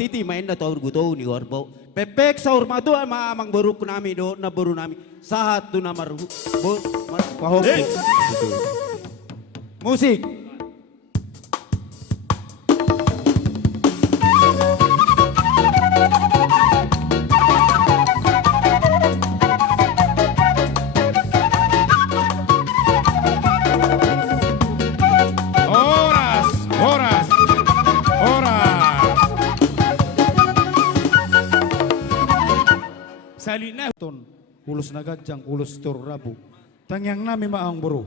titi main na taur guto ni warbo. Pepek saur matu ama amang baru kunami do na baru nami. Sahat tu namar pahok. Musik. Salina ton ulus nagajang ulus tur rabu tangyang nami maang buru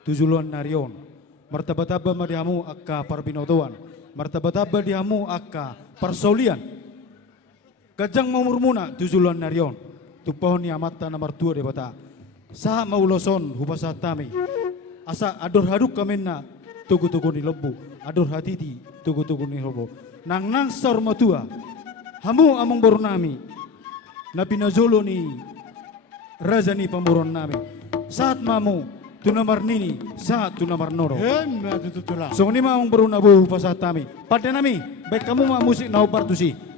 tujuluan narion martabataba madihamu akka parbinotuan martabataba dihamu akka persolian gajang mamurmuna tujuluan narion tupahon ni amata nomor 2 de bata saha mauloson hubasa tami asa ador haduk kamenna tugu-tugu ni lebu ador hatiti tugu-tugu ni lobo nang saur matua hamu among buru nami na pinazolo ni raja ni pamuron namin. Saat mamu tunamar nini, saat tunamar noro. So ni mamang baru nabuh pasat kami. Pada nami, baik kamu mah musik nau partusi.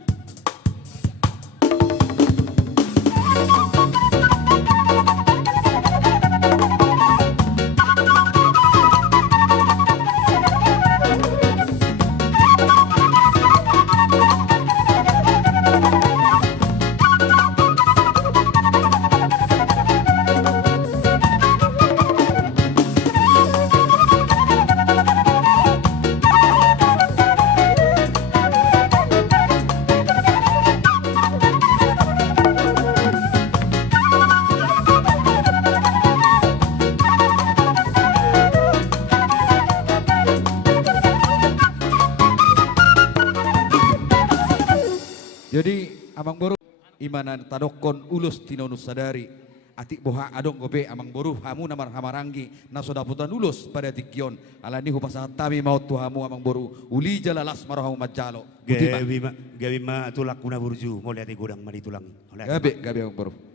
Jadi amang boru imanan tadokon ulus tinonus sadari atik boha adong gope amang boru hamu namar hamarangi nasodaputan ulus pada tikyon alani hupasa tami maut tuhamu amang boru uli jalalas marahamu majalo Gawi ma tulak kuna burju mau lihat gudang mari tulang. gabe amang boru